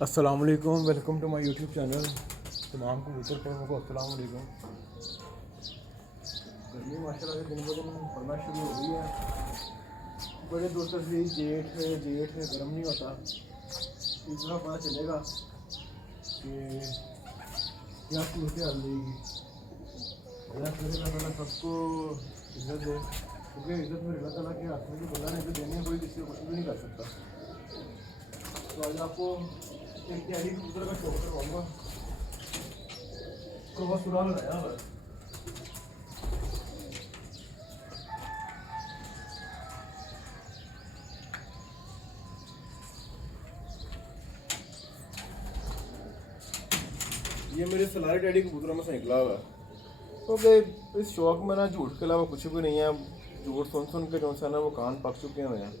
السلام علیکم، welcome to my YouTube channel. تمام کبوتر پروں کو السلام علیکم۔ گرمی ماشاء اللہ دن بدن پڑنا شروع ہو گئی ہے۔ بڑے دوستوں سے جیٹھ گرم نہیں ہوتا، اس طرح پتہ چلے گا کہ کیا صورت حال رہے گی۔ اللہ تعالیٰ سب کو عزت دے، کیونکہ عزت میں اللہ تعالیٰ کے ہاتھ میں جو بندہ نے عزت دینی ہے کوئی کسی کو کچھ بھی نہیں کر سکتا۔ تو آج آپ کو ایک تیاری کبوتر کا شوق کرواؤں گا، تو بس سرا لگایا ہوا ہے۔ یہ میرے سلارے ڈیڈی کبوتروں میں سے نکلا ہوا ہے، کیونکہ اس شوق میں نا جھوٹ کے علاوہ کچھ بھی نہیں ہے۔ جھوٹ سن کے جو ہے نا وہ کان پک چکے ہوئے ہیں،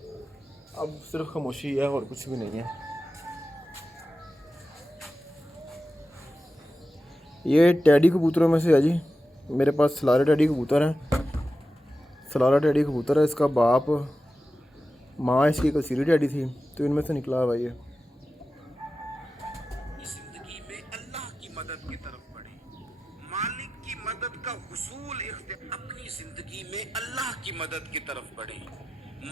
اب صرف خاموشی ہے اور کچھ بھی نہیں ہے۔ یہ ٹیڈی کبوتروں میں سے ہے جی، میرے پاس سلارے ٹیڈی کبوتر ہیں۔ سلارا ٹیڈی کبوتر ہے، اس کا باپ ماں اس کی کثیری ٹیڈی تھی، تو ان میں سے نکلا ہوا یہ۔ زندگی میں اللہ کی مدد کی طرف بڑھے، مالک کی مدد کا حصول اپنی زندگی میں اللہ کی مدد کی طرف بڑھے،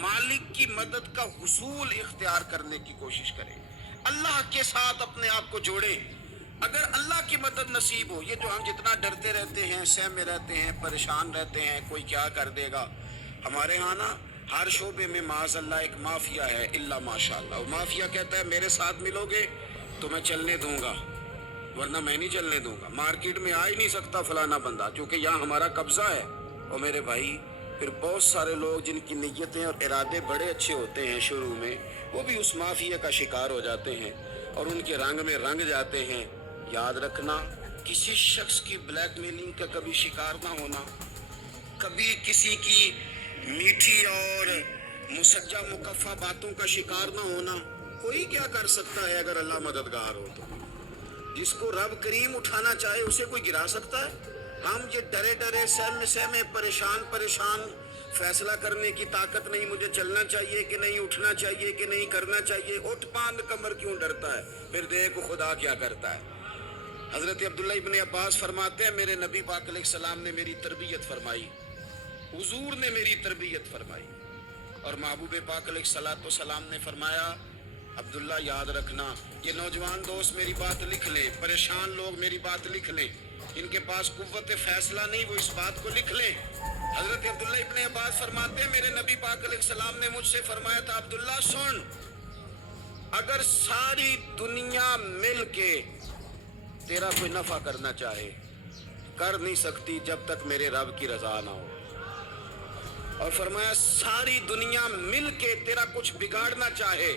مالک کی مدد کا حصول اختیار کرنے کی کوشش کرے، اللہ کے ساتھ اپنے آپ کو جوڑے۔ اگر اللہ کی مدد نصیب ہو، یہ جو ہم جتنا ڈرتے رہتے ہیں، سہمے رہتے ہیں، پریشان رہتے ہیں کوئی کیا کر دے گا، ہمارے ہاں نا ہر شعبے میں معاذ اللہ ایک مافیا ہے، الا ماشاء اللہ۔ وہ مافیا کہتا ہے میرے ساتھ ملو گے تو میں چلنے دوں گا، ورنہ میں نہیں چلنے دوں گا، مارکیٹ میں آ ہی نہیں سکتا فلانا بندہ، کیونکہ یہاں ہمارا قبضہ ہے۔ اور میرے بھائی پھر بہت سارے لوگ جن کی نیتیں اور ارادے بڑے اچھے ہوتے ہیں شروع میں، وہ بھی اس مافیا کا شکار ہو جاتے ہیں اور ان کے رنگ میں رنگ جاتے ہیں۔ یاد رکھنا، کسی شخص کی بلیک میلنگ کا کبھی شکار نہ ہونا، کبھی کسی کی میٹھی اور مسجع مکفہ باتوں کا شکار نہ ہونا۔ کوئی کیا کر سکتا ہے اگر اللہ مددگار ہو تو؟ جس کو رب کریم اٹھانا چاہے اسے کوئی گرا سکتا ہے؟ ہم یہ ڈرے سہمے پریشان فیصلہ کرنے کی طاقت نہیں، مجھے چلنا چاہیے کہ نہیں، اٹھنا چاہیے کہ نہیں، کرنا چاہیے، اٹھ باندھ کمر کیوں ڈرتا ہے؟ پھر دیکھ خدا کیا کرتا ہے۔ حضرت عبداللہ ابن عباس فرماتے ہیں میرے نبی پاک علیہ السلام نے میری تربیت فرمائی، حضور نے میری تربیت فرمائی، اور محبوب پاک علیہ السلام نے فرمایا عبداللہ یاد رکھنا، یہ نوجوان دوست میری بات لکھ لیں، پریشان لوگ میری بات لکھ لیں، ان کے پاس قوت فیصلہ نہیں، وہ اس بات کو لکھ لیں۔ حضرت عبداللہ ابن عباس فرماتے ہیں میرے نبی پاک علیہ السلام نے مجھ سے فرمایا تھا عبداللہ سن، اگر ساری دنیا مل کے تیرا کوئی نفع کرنا چاہے، کر نہیں سکتی جب تک میرے رب کی رضا نہ ہو۔ اور فرمایا ساری دنیا مل کے تیرا کچھ بگاڑنا چاہے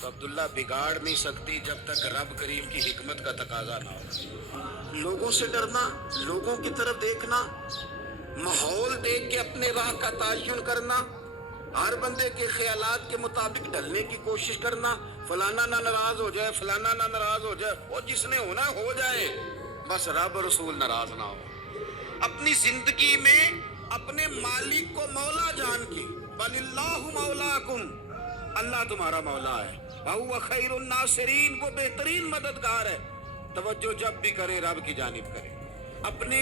تو عبداللہ بگاڑ نہیں سکتی جب تک رب کریم کی حکمت کا تقاضا نہ ہو۔ لوگوں سے ڈرنا، لوگوں کی طرف دیکھنا، ماحول دیکھ کے اپنے راہ کا تعین کرنا، ہر بندے کے خیالات کے مطابق ڈھلنے کی کوشش کرنا، فلانا نہ ناراض ہو جائے، فلانا نہ ناراض ہو جائے، وہ جس نے ہونا ہو جائے، بس رب رسول ناراض نہ ہو۔ اپنی زندگی میں اپنے مالک کو مولا جان کے، بل اللہ مولاکم، اللہ تمہارا مولا ہے، وہو خیر الناصرین، وہ بہترین مددگار ہے۔ توجہ جب بھی کرے رب کی جانب کرے، اپنے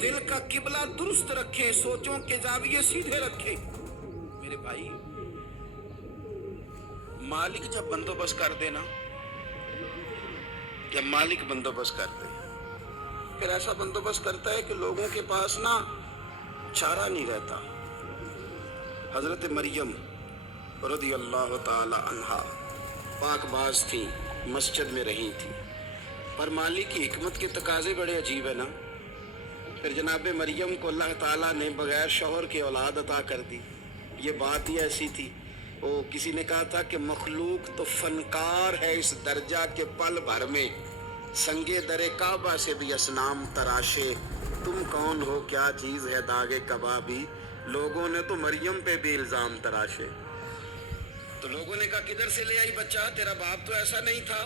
دل کا قبلہ درست رکھے، سوچوں کے زاویے سیدھے رکھے۔ میرے بھائی مالک جب بندوبست کر دے نا، جب مالک بندوبست کر دے، پھر ایسا بندوبست کرتا ہے کہ لوگوں کے پاس نا چارہ نہیں رہتا۔ حضرت مریم رضی اللہ تعالی عنہا پاک باز تھی، مسجد میں رہی تھی، پر مالک کی حکمت کے تقاضے بڑے عجیب ہے نا۔ پھر جناب مریم کو اللہ تعالیٰ نے بغیر شوہر کے اولاد عطا کر دی۔ یہ بات ہی ایسی تھی، وہ کسی نے کہا تھا کہ مخلوق تو فنکار ہے اس درجہ کے پل بھر میں سنگے در کعبہ سے بھی اصنام تراشے، تم کون ہو کیا چیز ہے داغے کبابی، لوگوں نے تو مریم پہ بھی الزام تراشے۔ تو لوگوں نے کہا کدھر سے لے آئی بچہ، تیرا باپ تو ایسا نہیں تھا،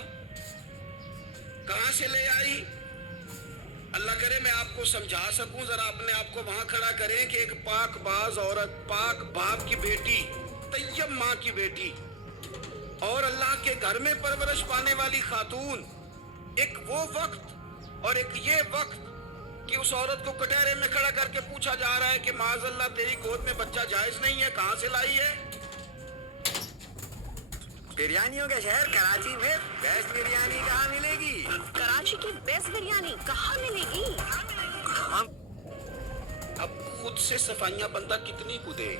کہاں سے لے آئی؟ اللہ کرے میں آپ کو سمجھا سکوں، ذرا اپنے آپ کو وہاں کھڑا کریں کہ ایک پاک باز عورت، پاک باپ کی بیٹی، طیب ماں کی بیٹی، اور اللہ کے گھر میں پرورش پانے والی خاتون، ایک وہ وقت اور ایک یہ وقت کہ اس عورت کو کٹہرے میں کھڑا کر کے پوچھا جا رہا ہے کہ معاذ اللہ تیری گود میں بچہ جائز نہیں ہے، کہاں سے لائی ہے؟ بریانیوں کے شہر کراچی میں بیسٹ بریانی کہاں ملے گی؟ کراچی کی بیسٹ بریانی کہاں ملے گی؟ اب خود سے صفائیاں بندہ کتنی کو دے،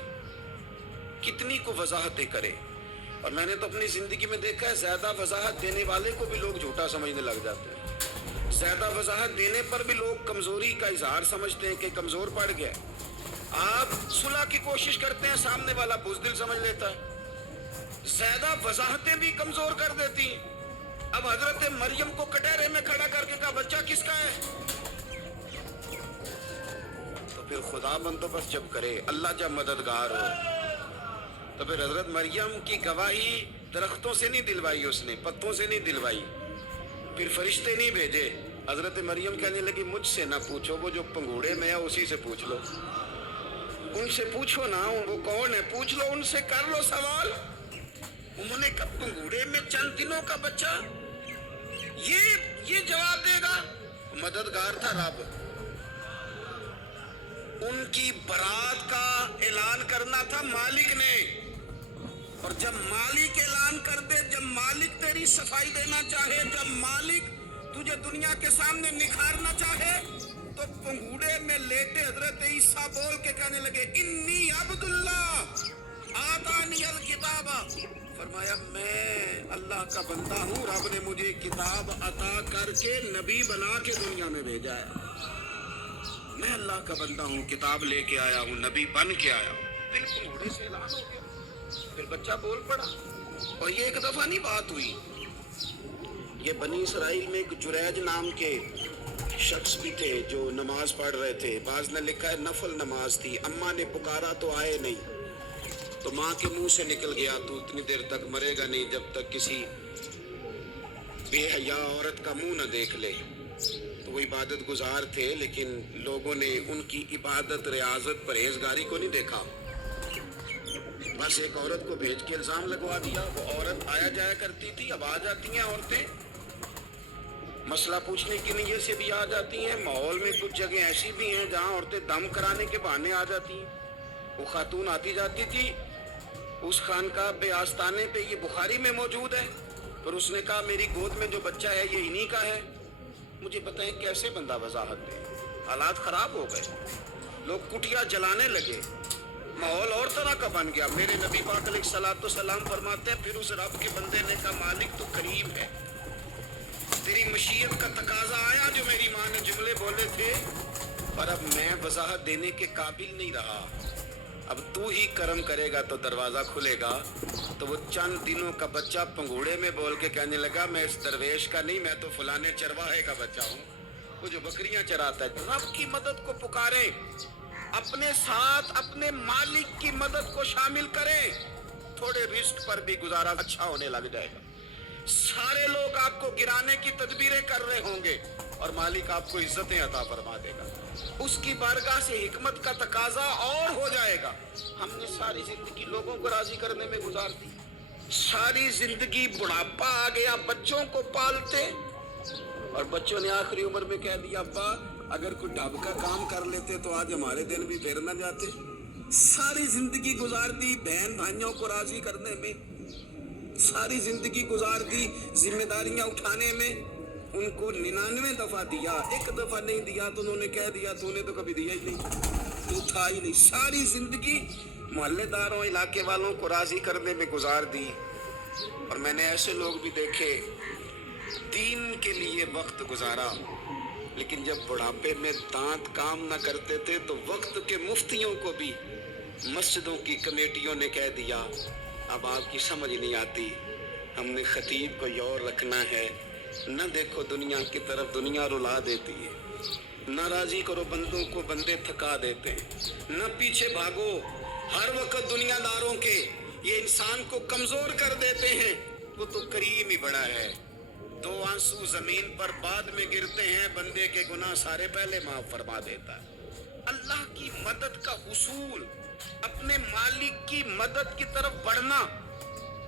کتنی کو وضاحتیں کرے. اور میں نے تو اپنی زندگی میں دیکھا ہے زیادہ وضاحت دینے والے کو بھی لوگ جھوٹا سمجھنے لگ جاتے ہیں. زیادہ وضاحت دینے پر بھی لوگ کمزوری کا اظہار سمجھتے ہیں کہ کمزور پڑ گیا. آپ صلح کی کوشش کرتے ہیں، سامنے والا بزدل سمجھ لیتا ہے. زیادہ وضاحتیں بھی کمزور کر دیتی ہیں. اب حضرت مریم کو کٹہرے میں کھڑا کر کے کہا بچہ کس کا ہے؟ تو پھر خدا بندوبست جب کرے، اللہ جب مددگار ہو، تو پھر حضرت مریم کی گواہی درختوں سے نہیں دلوائی، اس نے پتوں سے نہیں دلوائی، پھر فرشتے نہیں بھیجے. حضرت مریم کہنے لگی مجھ سے نہ پوچھو، وہ جو پنگوڑے میں ہے اسی سے پوچھ لو. ان سے پوچھو نا، وہ کون ہے پوچھ لو، ان سے کر لو سوال. انہوں نے کہا پنگوڑے میں چند دنوں کا بچہ، یہ جواب دے گا؟ مددگار تھا رب. ان کی برات کا اعلان کرنا تھا مالک نے، اور جب مالک اعلان کر دے، جب مالک تیری صفائی دینا چاہے، جب مالک تجھے دنیا کے سامنے نکھارنا چاہے، تو پنگوڑے میں لیٹے حضرت عیسیٰ بول کے کہنے لگے انی عبداللہ آتانی الکتاب، فرمایا میں اللہ کا بندہ ہوں، رب نے مجھے کتاب عطا کر کے نبی بنا کے دنیا میں بھیجا ہے. میں اللہ کا بندہ ہوں، کتاب لے کے آیا ہوں، نبی بن کے آیا ہوں. پھر پنگوڑے سے اعلان ہو گیا، پھر بچہ بول پڑا. اور یہ ایک دفعہ نہیں بات ہوئی، یہ بنی اسرائیل میں ایک جریج نام کے شخص بھی تھے جو نماز پڑھ رہے تھے. بعض نے لکھا ہے نفل نماز تھی. اماں نے پکارا تو آئے نہیں، تو ماں کے منہ سے نکل گیا تو اتنی دیر تک مرے گا نہیں جب تک کسی بے حیا عورت کا منہ نہ دیکھ لے. تو وہ عبادت گزار تھے، لیکن لوگوں نے ان کی عبادت، ریاضت، پرہیزگاری کو نہیں دیکھا. بس ایک عورت کو بھیج کے الزام لگوا دیا. وہ عورت آیا جایا کرتی تھی، اب آ جاتی ہیں عورتیں، مسئلہ پوچھنے کی نیت سے بھی آ جاتی ہیں. ماحول میں کچھ جگہ ایسی بھی ہیں جہاں عورتیں دم کرانے کے بہانے آ جاتی ہیں. وہ خاتون آتی جاتی تھی اس خانقاہ پہ، آستانے پہ، یہ بخاری میں موجود ہے. اور اس نے کہا میری گود میں جو بچہ ہے یہ انہی کا ہے. مجھے بتائیں کیسے بندہ وضاحت دے؟ حالات خراب ہو گئے، لوگ کٹیا جلانے لگے، ماحول اور طرح کا بن گیا. میرے نبی پاک علیہ الصلوۃ والسلام فرماتے ہیں پھر اس رب کے بندے نے کہا مالک تو کریم ہے، تیری مشیت کا تقاضا آیا جو میری ماں نے جملے بولے تھے، پر اب میں وضاحت دینے کے قابل نہیں رہا. اب تو ہی کرم کرے گا تو دروازہ کھلے گا. تو وہ چند دنوں کا بچہ پنگوڑے میں بول کے کہنے لگا میں اس درویش کا نہیں، میں تو فلانے چرواہے کا بچہ ہوں، وہ جو بکریاں چراتا ہے. رب کی مدد کو پکاریں، اپنے ساتھ اپنے مالک کی مدد کو شامل کریں، تھوڑے رزق پر بھی گزارا اچھا ہونے لگ جائے گا. سارے لوگ آپ کو گرانے کی تدبیریں کر رہے ہوں گے اور مالک آپ کو عزتیں عطا فرما دے گا. اس کی بارگاہ سے حکمت کا تقاضا اور ہو جائے گا. ہم نے ساری زندگی لوگوں کو راضی کرنے میں گزار دی، ساری زندگی بڑھاپا آ گیا بچوں کو پالتے، اور بچوں نے آخری عمر میں کہہ دیا ابا اگر کوئی ڈب کا کام کر لیتے تو آج ہمارے دن بھی پھر نہ جاتے. ساری زندگی گزار دی بہن بھائیوں کو راضی کرنے میں، ساری زندگی گزار دی ذمہ داریاں اٹھانے میں. ان کو 99 دفعہ دیا، ایک دفعہ نہیں دیا تو انہوں نے کہہ دیا تو نے تو کبھی دیا ہی نہیں، تو تھا ہی نہیں. ساری زندگی محلے داروں، علاقے والوں کو راضی کرنے میں گزار دی. اور میں نے ایسے لوگ بھی دیکھے دین کے لیے وقت گزارا، لیکن جب بڑھاپے میں دانت کام نہ کرتے تھے تو وقت کے مفتیوں کو بھی مسجدوں کی کمیٹیوں نے کہہ دیا اب آپ کی سمجھ نہیں آتی، ہم نے خطیب کو اور رکھنا ہے. نہ دیکھو دنیا کی طرف، دنیا رلا دیتی ہے. نہ راضی کرو بندوں کو، بندے تھکا دیتے ہیں. نہ پیچھے بھاگو ہر وقت دنیا داروں کے، یہ انسان کو کمزور کر دیتے ہیں. وہ تو کریم ہی بڑا ہے. 2 آنسو زمین پر بعد میں گرتے ہیں، بندے کے گناہ سارے پہلے معاف فرما دیتا ہے. اللہ کی مدد کا حصول، اپنے مالک کی مدد کی طرف بڑھنا